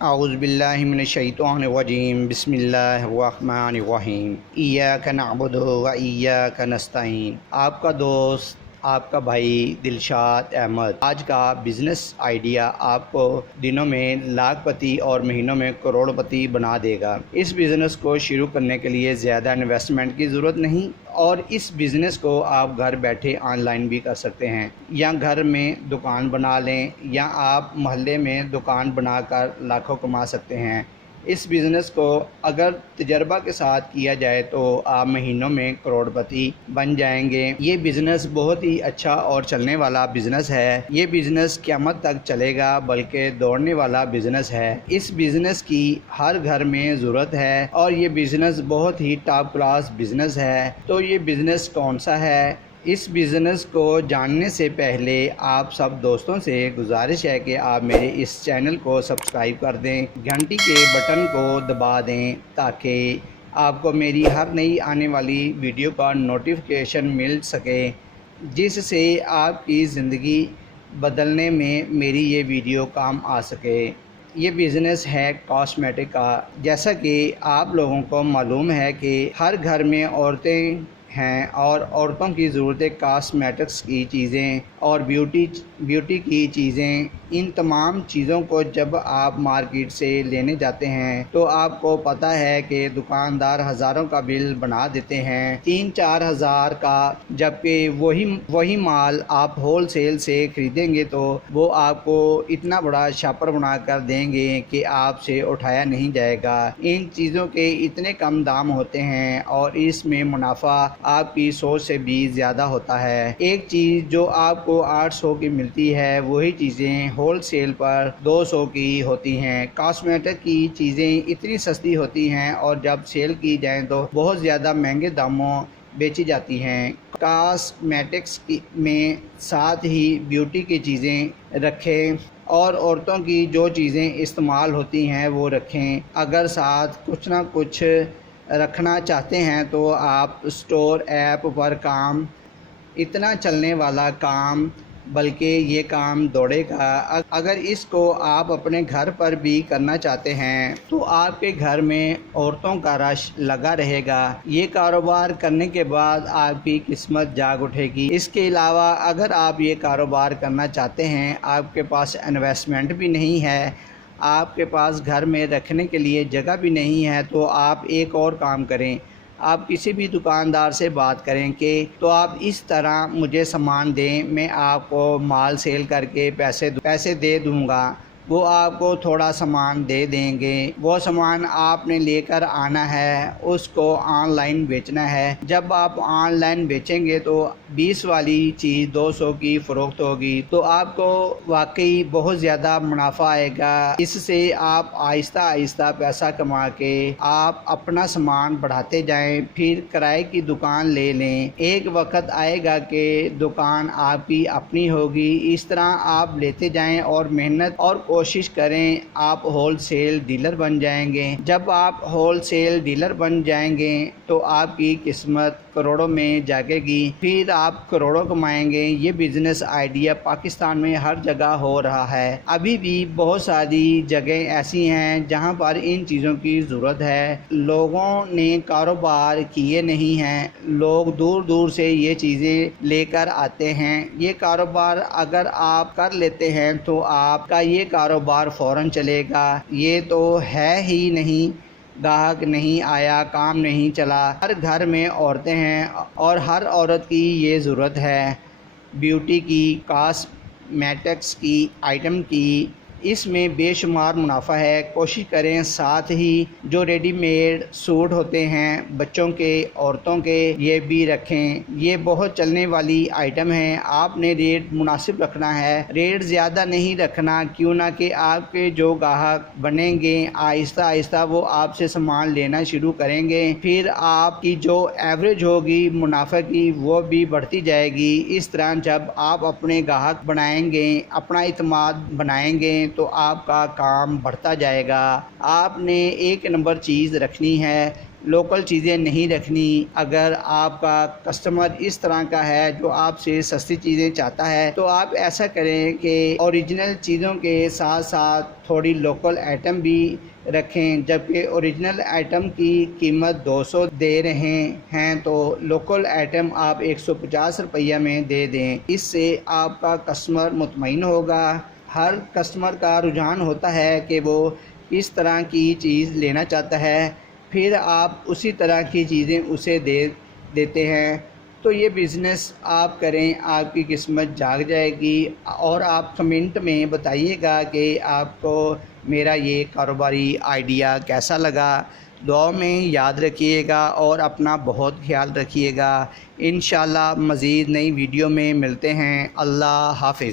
औज़ुबिल्लाहि मिनश्शैतानिर्रजीम बिस्मिल्लाहिर्रहमानिर्रहीम इय्याका नअबुदु व इय्याका नस्तईन। आपका दोस्त आपका भाई दिलशाद अहमद। आज का बिज़नेस आइडिया आपको दिनों में लाखपति और महीनों में करोड़पति बना देगा। इस बिज़नेस को शुरू करने के लिए ज़्यादा इन्वेस्टमेंट की ज़रूरत नहीं और इस बिज़नेस को आप घर बैठे ऑनलाइन भी कर सकते हैं, या घर में दुकान बना लें, या आप मोहल्ले में दुकान बनाकर लाखों कमा सकते हैं। इस बिज़नेस को अगर तजर्बा के साथ किया जाए तो आप महीनों में करोड़पति बन जाएंगे। ये बिज़नेस बहुत ही अच्छा और चलने वाला बिज़नेस है। ये बिज़नेस क़यामत तक चलेगा, बल्कि दौड़ने वाला बिज़नेस है। इस बिज़नेस की हर घर में ज़रूरत है और ये बिज़नेस बहुत ही टॉप क्लास बिज़नेस है। तो ये बिज़नेस कौन सा है? इस बिज़नेस को जानने से पहले आप सब दोस्तों से गुजारिश है कि आप मेरे इस चैनल को सब्सक्राइब कर दें, घंटी के बटन को दबा दें ताकि आपको मेरी हर नई आने वाली वीडियो का नोटिफिकेशन मिल सके, जिससे आपकी ज़िंदगी बदलने में मेरी ये वीडियो काम आ सके। ये बिज़नेस है कॉस्मेटिक का। जैसा कि आप लोगों को मालूम है कि हर घर में औरतें हैं और औरतों की ज़रूरतें कॉस्मेटिक्स की चीज़ें और ब्यूटी की चीज़ें, इन तमाम चीज़ों को जब आप मार्केट से लेने जाते हैं तो आपको पता है कि दुकानदार हज़ारों का बिल बना देते हैं, 3-4 हज़ार का, जबकि वही माल आप होल सेल से ख़रीदेंगे तो वो आपको इतना बड़ा छापर बना कर देंगे कि आपसे उठाया नहीं जाएगा। इन चीज़ों के इतने कम दाम होते हैं और इसमें मुनाफा आपकी सोच से भी ज़्यादा होता है। एक चीज़ जो आपको 800 की मिलती है वही चीज़ें होल सेल पर 200 की होती हैं। कॉस्मेटिक की चीज़ें इतनी सस्ती होती हैं और जब सेल की जाएं तो बहुत ज़्यादा महंगे दामों बेची जाती हैं। कॉस्मेटिक्स में साथ ही ब्यूटी की चीज़ें रखें और औरतों की जो चीज़ें इस्तेमाल होती हैं वो रखें। अगर साथ कुछ ना कुछ रखना चाहते हैं तो आप स्टोर ऐप पर काम, इतना चलने वाला काम, बल्कि ये काम दौड़ेगा। अगर इसको आप अपने घर पर भी करना चाहते हैं तो आपके घर में औरतों का रश लगा रहेगा। ये कारोबार करने के बाद आपकी किस्मत जाग उठेगी। इसके अलावा अगर आप ये कारोबार करना चाहते हैं, आपके पास इन्वेस्टमेंट भी नहीं है, आपके पास घर में रखने के लिए जगह भी नहीं है, तो आप एक और काम करें। आप किसी भी दुकानदार से बात करें कि तो आप इस तरह मुझे सामान दें, मैं आपको माल सेल करके पैसे दे दूंगा। वो आपको थोड़ा सामान दे देंगे। वो सामान आपने लेकर आना है, उसको ऑनलाइन बेचना है। जब आप ऑनलाइन बेचेंगे तो 20 वाली चीज़ 200 की फ़रोख्त होगी, तो आपको वाकई बहुत ज़्यादा मुनाफा आएगा। इससे आप आहिस्ता आहिस्ता पैसा कमा के आप अपना सामान बढ़ाते जाएं, फिर किराए की दुकान ले लें। एक वक्त आएगा कि दुकान आपकी अपनी होगी। इस तरह आप लेते जाएं और मेहनत और कोशिश करें, आप होल सेल डीलर बन जाएंगे। जब आप होल सेल डीलर बन जाएंगे तो आपकी किस्मत करोड़ों में जागेगी, फिर आप करोड़ों कमाएंगे। ये बिज़नेस आइडिया पाकिस्तान में हर जगह हो रहा है। अभी भी बहुत सारी जगह ऐसी हैं जहां पर इन चीज़ों की ज़रूरत है। लोगों ने कारोबार किए नहीं हैं, लोग दूर दूर से ये चीज़ें लेकर आते हैं। ये कारोबार अगर आप कर लेते हैं तो आपका ये कारोबार फ़ौरन चलेगा। ये तो है ही नहीं, ग्राहक नहीं आया, काम नहीं चला। हर घर में औरतें हैं और हर औरत की ये ज़रूरत है ब्यूटी की, कॉस्मेटिक्स की आइटम की। इसमें बेशुमार मुनाफा है। कोशिश करें साथ ही जो रेडीमेड सूट होते हैं बच्चों के, औरतों के, ये भी रखें। ये बहुत चलने वाली आइटम है। आपने रेट मुनासिब रखना है, रेट ज़्यादा नहीं रखना, क्यों ना कि आपके जो ग्राहक बनेंगे आहिस्ता आहिस्ता वो आपसे सामान लेना शुरू करेंगे। फिर आपकी जो एवरेज होगी मुनाफे की वो भी बढ़ती जाएगी। इस तरह जब आप अपने ग्राहक बनाएंगे, अपना इत्मीनान बनाएंगे तो आपका काम बढ़ता जाएगा। आपने एक नंबर चीज़ रखनी है लोकल चीज़ें नहीं रखनी। अगर आपका कस्टमर इस तरह का है जो आपसे सस्ती चीज़ें चाहता है तो आप ऐसा करें कि ओरिजिनल चीज़ों के साथ साथ थोड़ी लोकल आइटम भी रखें। जबकि ओरिजिनल आइटम की कीमत 200 दे रहे हैं तो लोकल आइटम आप 150 रुपया में दे दें। इससे आपका कस्टमर मुतमईन होगा। हर कस्टमर का रुझान होता है कि वो इस तरह की चीज़ लेना चाहता है, फिर आप उसी तरह की चीज़ें उसे देते हैं। तो ये बिज़नेस आप करें, आपकी किस्मत जाग जाएगी। और आप कमेंट में बताइएगा कि आपको मेरा ये कारोबारी आइडिया कैसा लगा। दुआ में याद रखिएगा और अपना बहुत ख्याल रखिएगा। इंशाल्लाह मज़ीद नई वीडियो में मिलते हैं। अल्लाह हाफ़िज़।